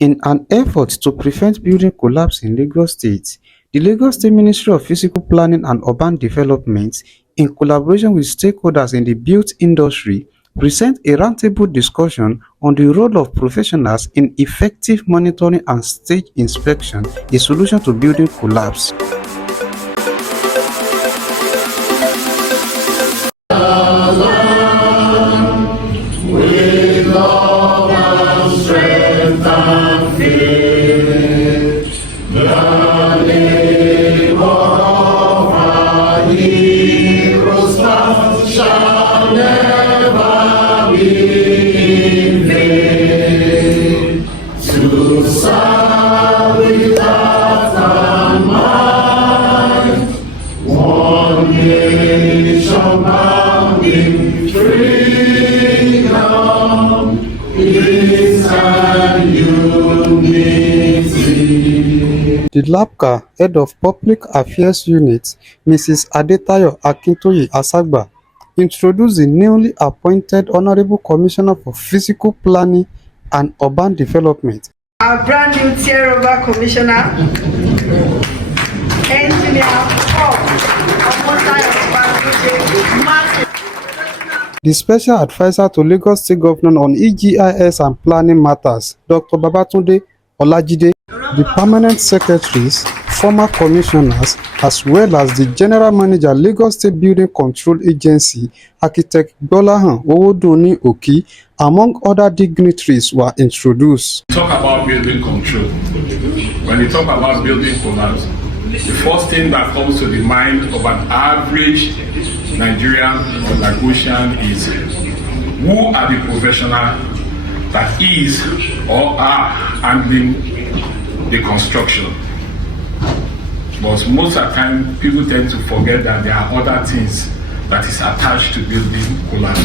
In an effort to prevent building collapse in Lagos State, the Lagos State Ministry of Physical Planning and Urban Development, in collaboration with stakeholders in the built industry, present a roundtable discussion on the role of professionals in effective monitoring and stage inspection, a solution to building collapse. The LASBCA Head of Public Affairs Unit, Mrs. Adetayo Akintoye Asagba, introduced the newly appointed Honorable Commissioner for Physical Planning and Urban Development. Our brand new tier-over Commissioner, Engineer The Special Advisor to Lagos State Governor on EGIS and Planning Matters, Dr. Babatunde Olajide, the Permanent Secretaries, former Commissioners, as well as the General Manager, Lagos State Building Control Agency, Architect Gbolahan Owodunni Oki, among other dignitaries, were introduced. Talk about building control. When you talk about building collapse, the first thing that comes to the mind of an average Nigerian or Lagosian is who are the professional that is or are handling the construction. But most of the time, people tend to forget that there are other things that is attached to building collapse.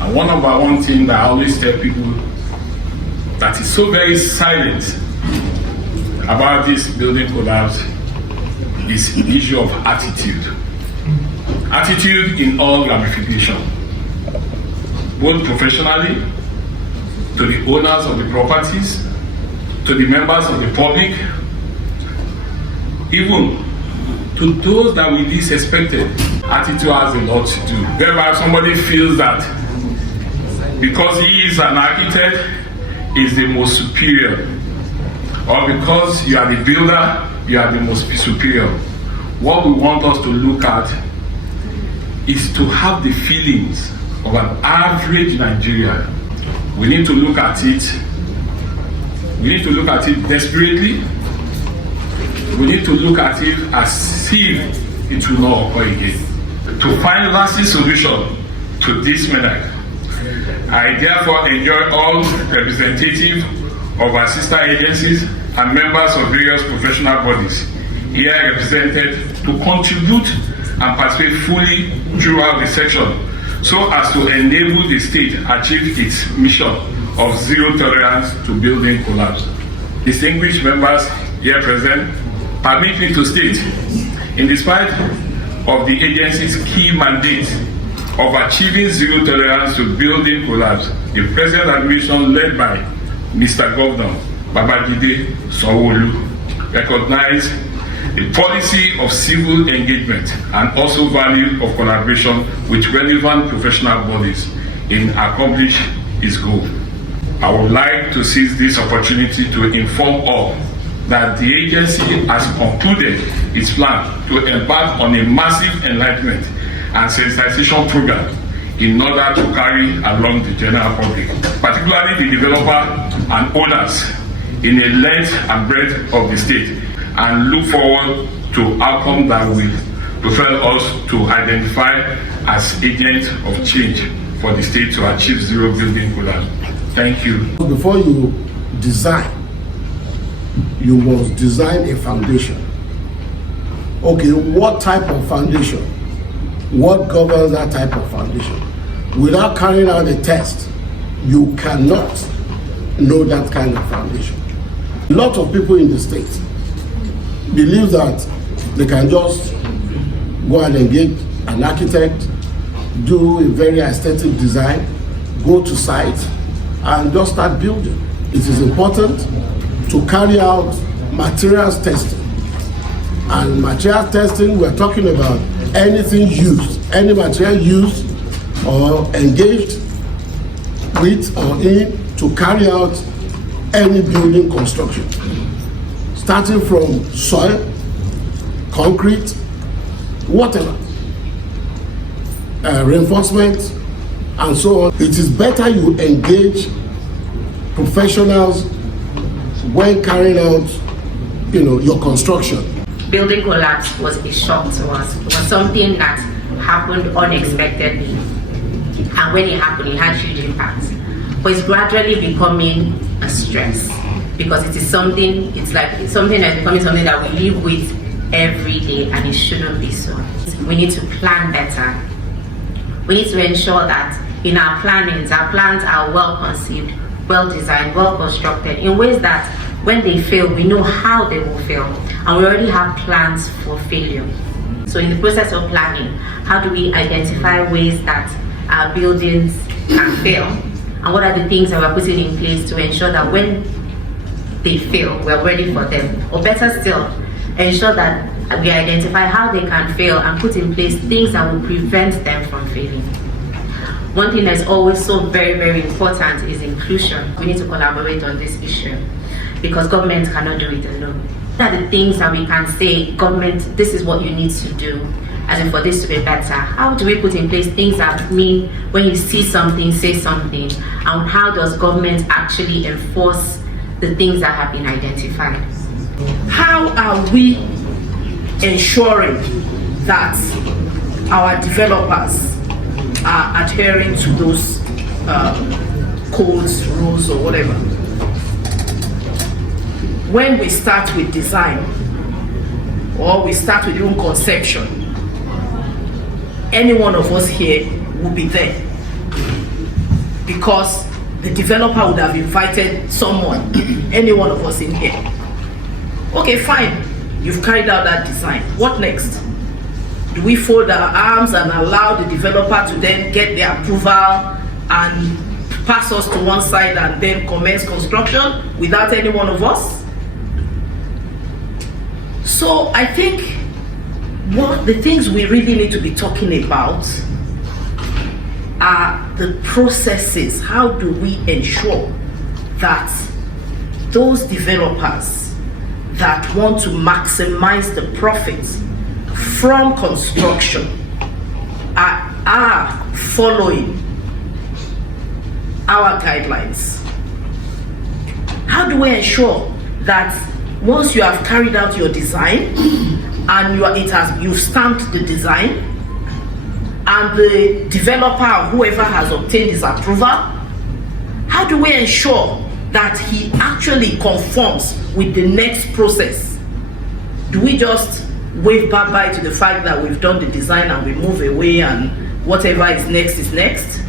And one thing that I always tell people that is so very silent about this building collapse is the issue of attitude. Attitude in all ramifications, both professionally, to the owners of the properties, to the members of the public, even to those that we least expected. Attitude has a lot to do. Whereby somebody feels that because he is an architect, he is the most superior, or because you are the builder, you are the most superior. What we want us to look at is to have the feelings of an average Nigerian. We need to look at it. We need to look at it desperately. We need to look at it as if it will not occur again. To find lasting solution to this matter, I therefore enjoy all representatives of our sister agencies and members of various professional bodies here represented to contribute and participate fully throughout the session so as to enable the state achieve its mission of zero tolerance to building collapse. Distinguished members here present, permit me to state, in despite of the agency's key mandate of achieving zero tolerance to building collapse, the present administration led by Mr. Governor Babajide Sanwo-Olu recognized the policy of civil engagement and also value of collaboration with relevant professional bodies in accomplish its goal. I would like to seize this opportunity to inform all that the agency has concluded its plan to embark on a massive enlightenment and sensitization program in order to carry along the general public, particularly the developer and owners in a length and breadth of the state, and look forward to outcomes that will propel us to identify as agents of change for the state to achieve zero building collapse. Thank you. Before you design, you must design a foundation. Okay, what type of foundation? What governs that type of foundation? Without carrying out a test, you cannot know that kind of foundation. A lot of people in the state believe that they can just go and engage an architect, do a very aesthetic design, go to site, and just start building. it is important to carry out materials testing. And materials testing, we're talking about anything used, any material used or engaged with or in to carry out any building construction, starting from soil, concrete, whatever, reinforcement, and so on. It is better you engage professionals when carrying out, your construction. Building collapse was a shock to us. It was something that happened unexpectedly, and when it happened, it had huge impacts. But it's gradually becoming a stress because it's something that's becoming something that we live with every day, and it shouldn't be so. We need to plan better. We need to ensure that in our plans are well conceived, well designed, well constructed in ways that when they fail, we know how they will fail, and we already have plans for failure. So in the process of planning, how do we identify ways that our buildings can fail, and what are the things that we're putting in place to ensure that when they fail, we're ready for them? Or better still, ensure that we identify how they can fail and put in place things that will prevent them from failing. One thing that's always so very, very important is inclusion. We need to collaborate on this issue because government cannot do it alone. What are the things that we can say, government, this is what you need to do, as in for this to be better? How do we put in place things that mean when you see something, say something? And how does government actually enforce the things that have been identified? How are we ensuring that our developers are adhering to those codes, rules, or whatever? When we start with design, or we start with even conception, any one of us here will be there because the developer would have invited someone, any one of us in here. Okay, fine, you've carried out that design. What next? Do we fold our arms and allow the developer to then get the approval and pass us to one side and then commence construction without any one of us? So I think what the things we really need to be talking about are the processes. How do we ensure that those developers that want to maximize the profits from construction are following our guidelines? How do we ensure that once you have carried out your design and you've stamped the design and the developer or whoever has obtained his approval, how do we ensure that he actually conforms with the next process? Do we just wave bye-bye to the fact that we've done the design and we move away and whatever is next?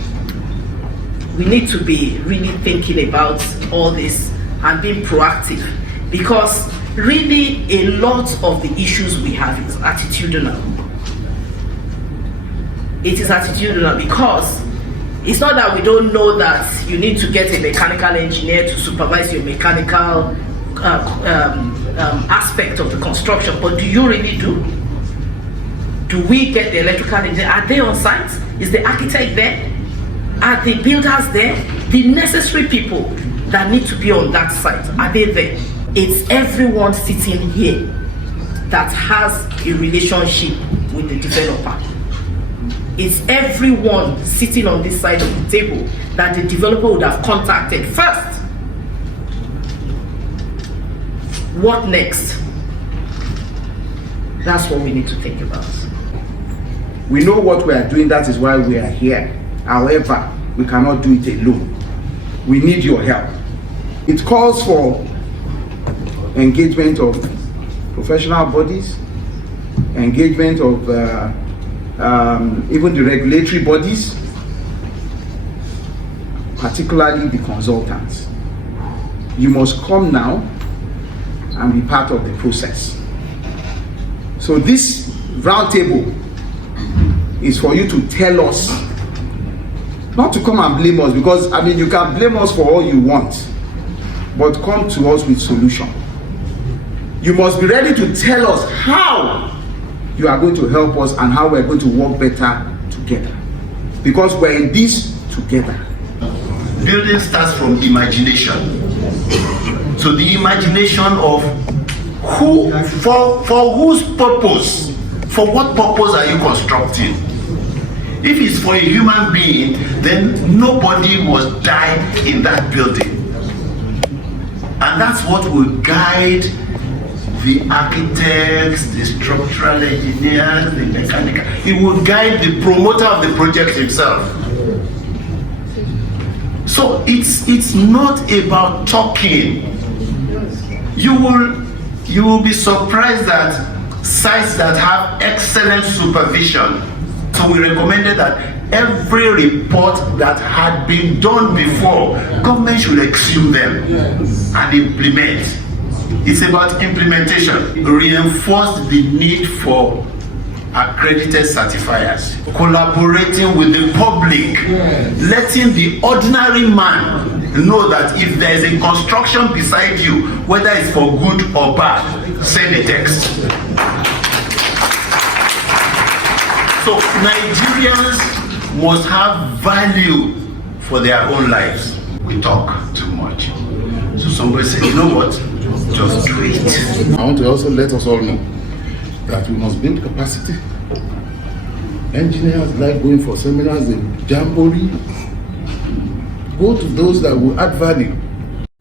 We need to be really thinking about all this and being proactive, because really a lot of the issues we have is attitudinal. It is attitudinal because it's not that we don't know that you need to get a mechanical engineer to supervise your mechanical aspect of the construction, but do you really do? Do we get the electrical engineer? Are they on site? Is the architect there? Are the builders there? The necessary people that need to be on that site, are they there? It's everyone sitting here that has a relationship with the developer. It's everyone sitting on this side of the table that the developer would have contacted first. What next? That's what we need to think about. We know what we are doing, that is why we are here. However, we cannot do it alone. We need your help. It calls for engagement of professional bodies, engagement of even the regulatory bodies, particularly the consultants. You must come now and be part of the process. So this roundtable is for you to tell us, not to come and blame us, because I mean you can blame us for all you want, but come to us with solution. You must be ready to tell us how you are going to help us and how we're going to work better together. Because we're in this together. Building starts from imagination. So the imagination of who, for whose purpose, for what purpose are you constructing? If it's for a human being, then nobody must die in that building. And that's what will guide the architects, the structural engineers, the mechanical. It will guide the promoter of the project himself. So it's not about talking. You will be surprised that sites that have excellent supervision. So we recommended that every report that had been done before, government should exhume them and implement. It's about implementation. Reinforce the need for accredited certifiers, collaborating with the public, letting the ordinary man know that if there is a construction beside you, whether it's for good or bad, send a text. So Nigerians must have value for their own lives. We talk too much. So somebody said, you know what? Just do it. I want to also let us all know that we must build capacity. Engineers like going for seminars in Jamboree. Go to those that will add value.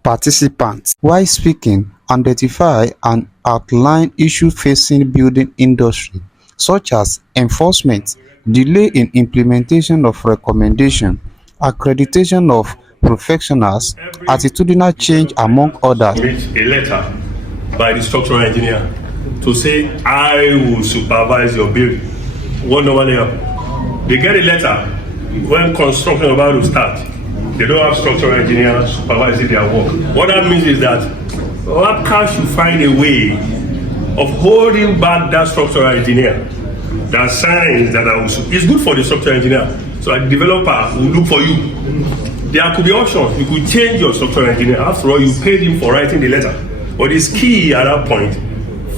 Participants, while speaking, identify and outline issues facing building industry, such as enforcement, delay in implementation of recommendation, accreditation of professionals, attitudinal change, among others. A letter by the structural engineer to say, I will supervise your building. What normally happens? They get a letter when construction is about to start. They don't have structural engineers supervising their work. What that means is that LASBCA should find a way of holding back that structural engineer that signs that it's good for the structural engineer. So a developer will look for you. There could be options. You could change your structural engineer. After all, you paid him for writing the letter. But it's key at that point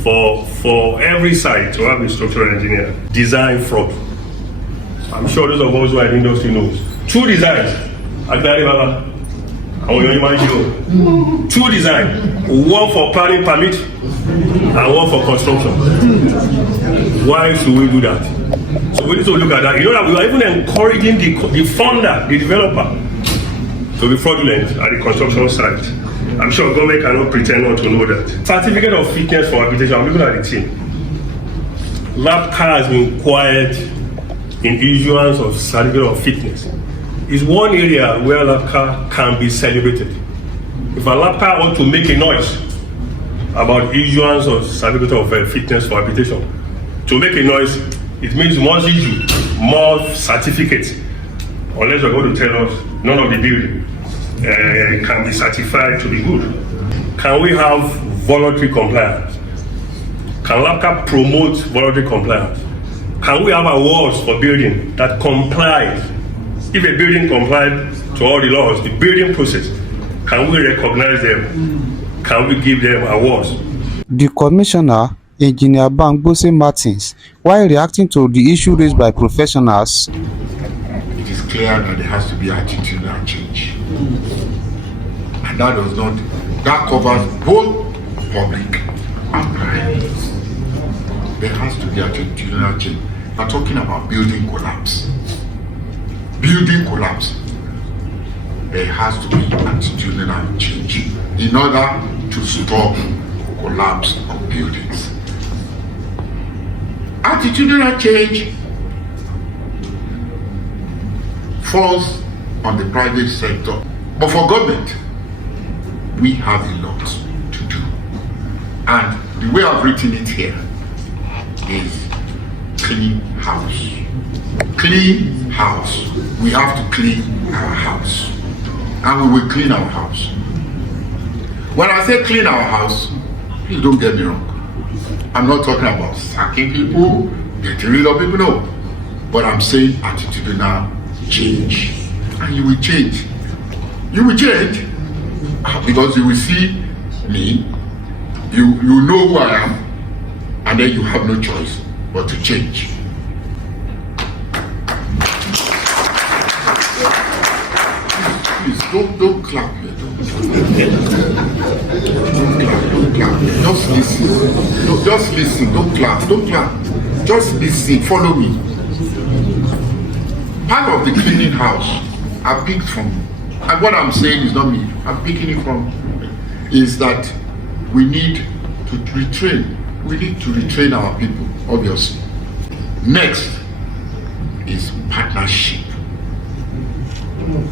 for every site to have a structural engineer. Design fraud. I'm sure those of us who are in the industry knows. Two designs. Two designs. One for planning permit and one for construction. Why should we do that? So we need to look at that. You know that we are even encouraging the funder, the developer, to be fraudulent at the construction site. I'm sure government cannot pretend not to know that. Certificate of fitness for habitation, I'm looking at the team. LASBCA has been quiet in issuance of certificate of fitness. It's one area where LASBCA can be celebrated. If a LASBCA want to make a noise about issuance of certificate of fitness for habitation, to make a noise, it means we must issue more certificates, unless you're going to tell us none of the building can be certified to be good. Can we have voluntary compliance? Can LASBCA promote voluntary compliance? Can we have awards for building that complies? If a building complied to all the laws, the building process, can we recognize them? Can we give them awards? The Commissioner, Engineer Bangbose Martins, while reacting to the issue raised by professionals, it is clear that there has to be attitudinal change. And that covers both public and private. There has to be attitudinal change. We're talking about building collapse. Building collapse. There has to be attitudinal change in order to stop collapse of buildings. Attitudinal change falls on the private sector, but for government, we have a lot to do. And the way I've written it here is clean house. Clean house. We have to clean our house. And we will clean our house. When I say clean our house, please don't get me wrong. I'm not talking about sacking people, getting rid of people, no. But I'm saying attitudinal change. And you will change. You will change. Because you will see me, you know who I am, and then you have no choice but to change. Please don't clap here. Don't clap. Just listen. Just listen. Don't clap. Just listen. Follow me. Part of the cleaning house I picked from, and what I'm saying is not me, I'm picking it from, is that we need to retrain. We need to retrain our people, obviously. Next is partnership.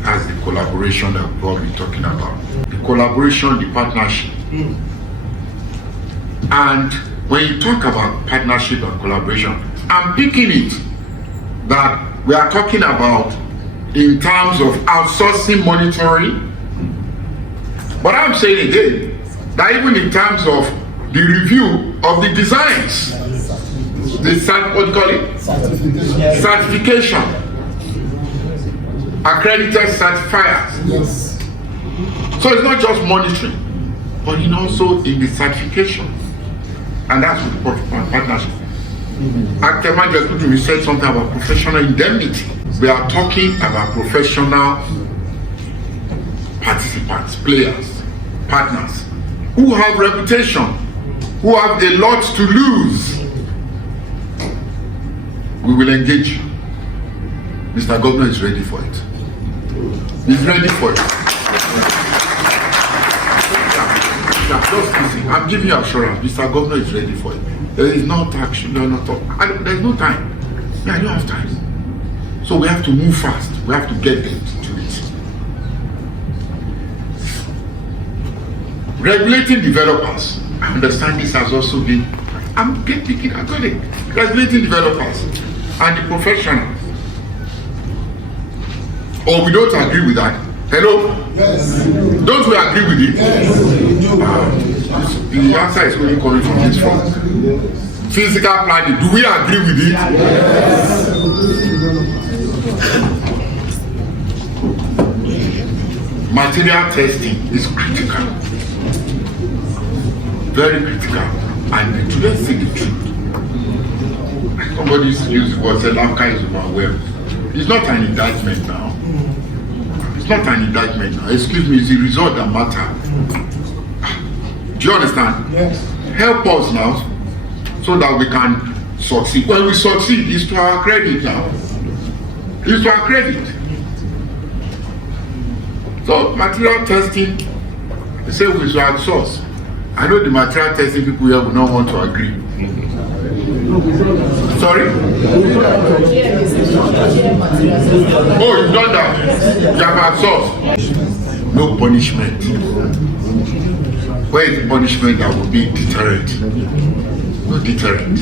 As the collaboration that we've been talking about. The collaboration, the partnership. And when you talk about partnership and collaboration, I'm picking it that we are talking about in terms of outsourcing monitoring. But I'm saying again, that even in terms of the review of the designs, what do you call it? Certification. Accredited certifiers. Yes. So it's not just monitoring, but also in the certification. And that's with partnership. We said something about professional indemnity. We are talking about professional participants, players, partners, who have reputation, who have a lot to lose. We will engage you. Mr. Governor is ready for it. He's ready for it. Just listen. I'm giving you assurance. Mr. Governor is ready for it. There is no action. There's no time. Yeah, I don't have time. So we have to move fast. We have to get them to it. Regulating developers. I understand this has also been. I got it. Regulating developers and the professionals. Or we don't agree with that. Hello? Yes. Don't we agree with it? Yes. The answer is only coming from this front. Physical planning, do we agree with it? Yes. Material testing is critical. Very critical. And to let's say the truth. Somebody used the word, said LASBCA is overwhelmed. It's not an indictment now. It's not an indictment now. Excuse me, it's the result that matters. Do you understand? Yes. Help us now so that we can succeed. When we succeed, it's to our credit now. It's to our credit. So material testing, they say we should outsource. I know the material testing people here will not want to agree. Sorry? Oh, you've done that. You have outsourced. No punishment. Where is the punishment that will be deterrent? No deterrent.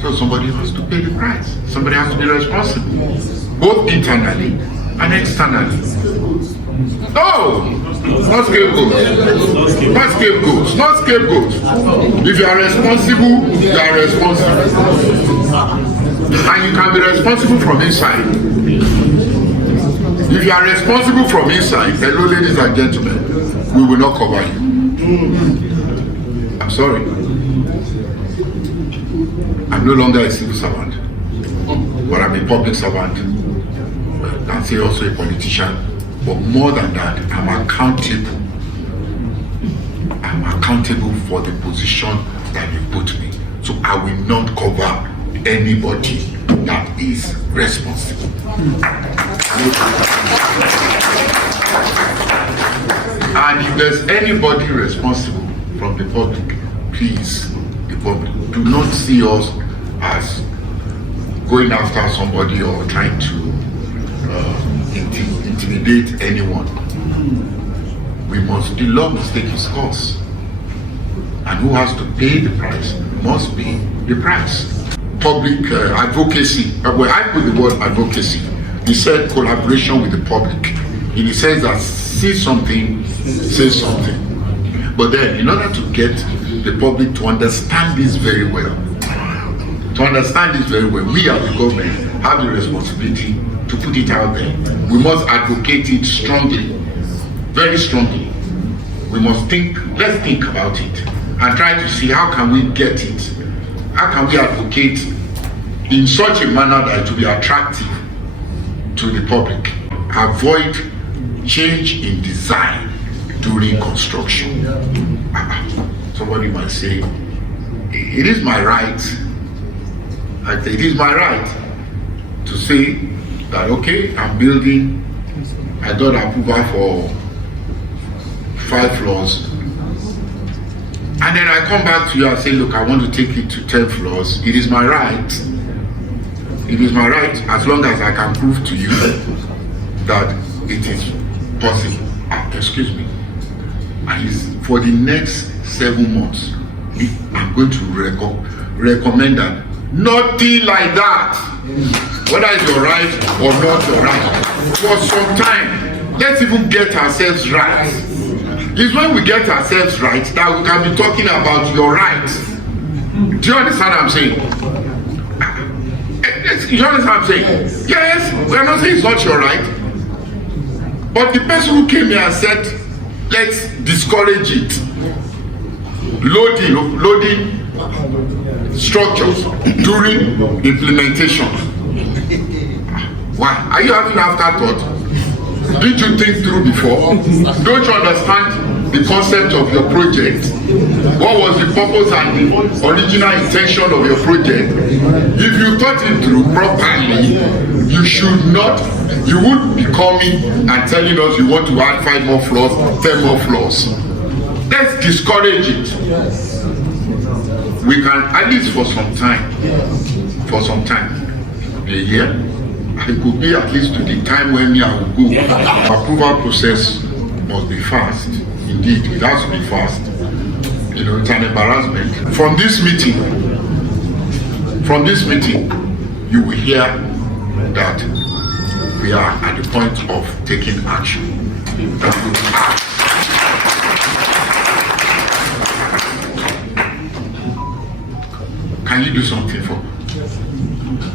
So somebody has to pay the price. Somebody has to be responsible, both internally and externally. No! Not scapegoats. Not scapegoats. Not scapegoats. If you are responsible, you are responsible. And you can be responsible from inside. If you are responsible from inside, hello ladies and gentlemen, we will not cover you. I'm sorry. I'm no longer a civil servant, but I'm a public servant. And say also a politician. But more than that, I'm accountable. I'm accountable for the position that you put me. So I will not cover anybody that is responsible. And if there's anybody responsible from the public, please, the public, do not see us as going after somebody or trying to intimidate anyone. We must, the law must take its course. And who has to pay the price must be the price. Public advocacy, when I put the word advocacy, he said collaboration with the public. In the sense that see something, say something. But then, in order to get the public to understand this very well, we as the government have the responsibility to put it out there. We must advocate it strongly, very strongly. We must let's think about it and try to see how can we get it, how can we advocate in such a manner that it will be attractive to the public. Avoid change in design during construction. Somebody might say, it is my right, it is my right to say that, okay, I'm building, I got approval for 5 floors, and then I come back to you and say, look, I want to take it to 10 floors. It is my right. It is my right, as long as I can prove to you that it is possible. Excuse me. And for the next 7 months, I'm going to recommend that nothing like that, whether it's your right or not your right, for some time, let's even get ourselves right. It's when we get ourselves right that we can be talking about your rights. Do you understand what I'm saying? You understand what I'm saying? Yes, we are not saying it's not your right. But the person who came here and said, let's discourage it. Loading structures during implementation. Why? Are you having afterthought? Did you think through before? Don't you understand the concept of your project? What was the purpose and the original intention of your project? If you thought it through properly, you would be coming and telling us you want to add 5 more floors, 10 more floors. Let's discourage it. We can, at least for some time, a year, it could be at least to the time when I will go. The approval process must be fast. Indeed, it has to be fast. You know, it's an embarrassment. From this meeting, you will hear that we are at the point of taking action. Can you do something for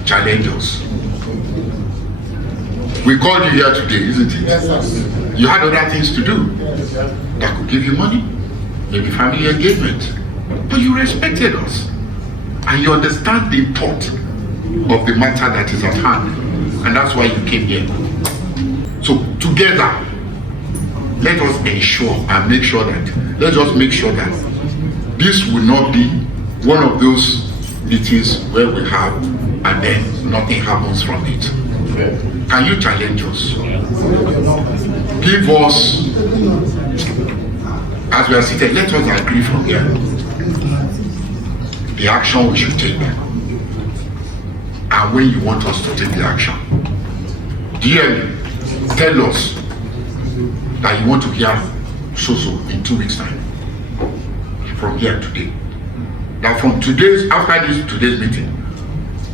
challenge us? We called you here today, isn't it? Yes, sir. You had other things to do that could give you money, maybe family engagement, but you respected us and you understand the import of the matter that is at hand, and that's why you came here. So together, let us ensure and make sure that, let's just make sure that this will not be one of those meetings where we have and then nothing happens from it. Can you challenge us? Give us, as we are seated, let us agree from here the action we should take and when you want us to take the action. Dearly, tell us that you want to hear so in 2 weeks' time from here today. That from after today's meeting,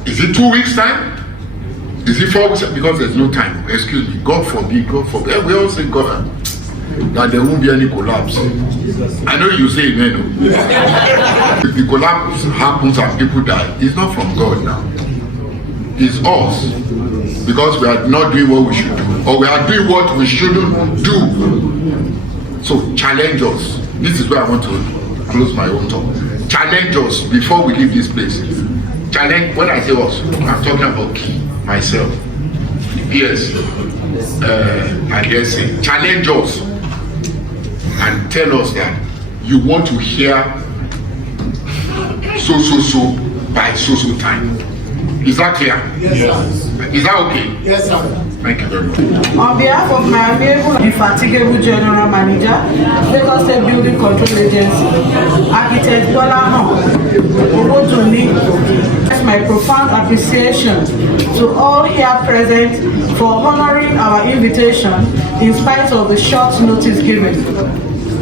is it 2 weeks' time? Is it 4 weeks? Because there's no time. Excuse me. God forbid. We all say God, that there won't be any collapse. I know you say amen. If the collapse happens and people die, it's not from God now. It's us. Because we are not doing what we should do. Or we are doing what we shouldn't do. So challenge us. This is where I want to close my own talk. Challenge us before we leave this place. Challenge, when I say us, I'm talking about myself, yes, I dare say, challenge us and tell us that you want to hear so by so time. Is that clear? Yes, sir. Is that okay? Yes, sir. Thank you very much. On behalf of my amiable and indefatigable General Manager, Lagos State Building Control Agency, Architect Bola Obotoni, express my profound appreciation to all here present for honoring our invitation in spite of the short notice given.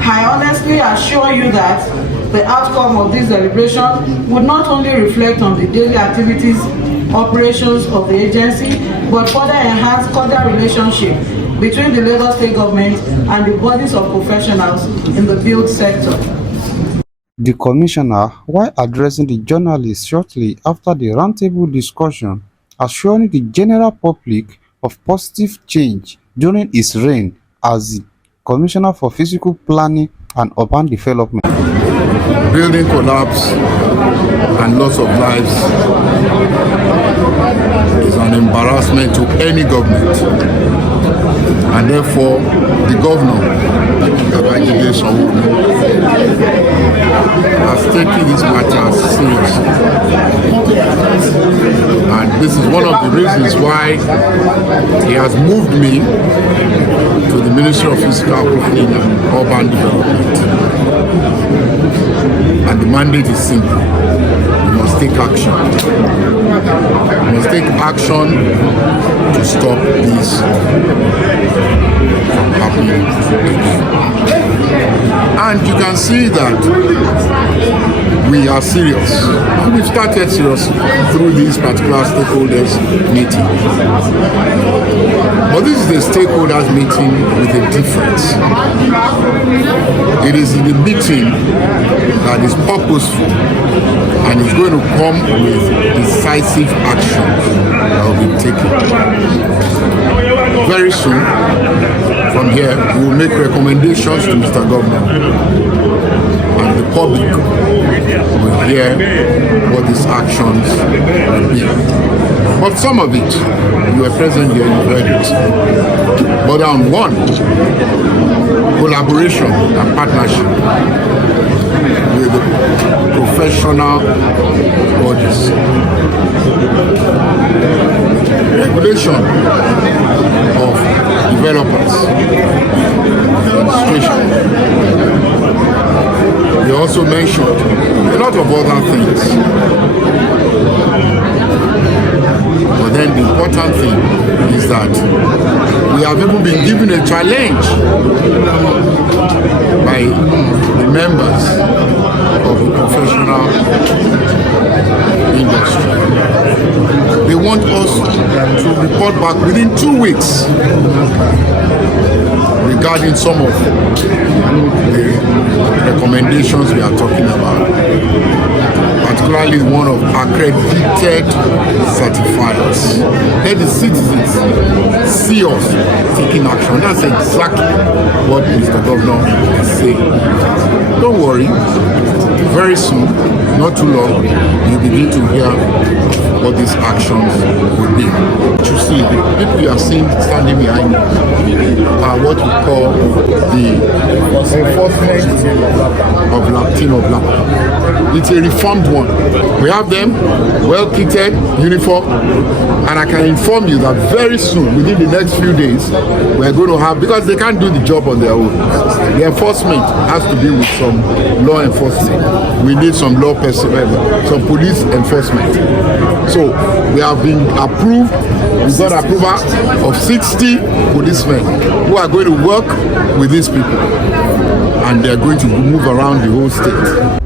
I honestly assure you that the outcome of this deliberation would not only reflect on the daily activities, operations of the agency, but further enhance cordial relationship between the Lagos State government and the bodies of professionals in the build sector. The commissioner, while addressing the journalists shortly after the roundtable discussion, assuring the general public of positive change during his reign as the Commissioner for Physical Planning and Urban Development. Building collapse and loss of lives is an embarrassment to any government, and therefore the governor has taken this matter seriously, and this is one of the reasons why he has moved me to the Ministry of Physical Planning and Urban Development. And the mandate is simple: we must take action. We must take action to stop this from happening again. And you can see that we are serious. And we've started seriously through this particular stakeholders meeting. But this is the stakeholders meeting with a difference. It is the meeting that is purposeful and is going to come with decisive action that will be taken. Very soon, from here, we will make recommendations to Mr. Governor, and the public will hear what these actions will be. But some of it, you were present here, you heard it. But on one, collaboration and partnership with professional bodies. Regulation of developers, administration. They also mentioned a lot of other things. But then the important thing is that we have even been given a challenge by the members of the professional industry. They want us to report back within 2 weeks regarding some of the recommendations we are talking about, particularly one of accredited certifiers. Let the citizens see us taking action. That's exactly what Mr. Governor is saying. Don't worry, very soon, not too long, you begin to hear what these actions will be. You see, the people you are seeing standing behind me are what we call the enforcement of Latino Black. It's a reformed one. We have them well kitted, uniform, and I can inform you that very soon, within the next few days, we're going to have, because they can't do the job on their own. The enforcement has to be with some law enforcement. We need some law personnel, some police enforcement. So we have been approved. We got approval of 60 policemen who are going to work with these people, and they're going to move around the whole state.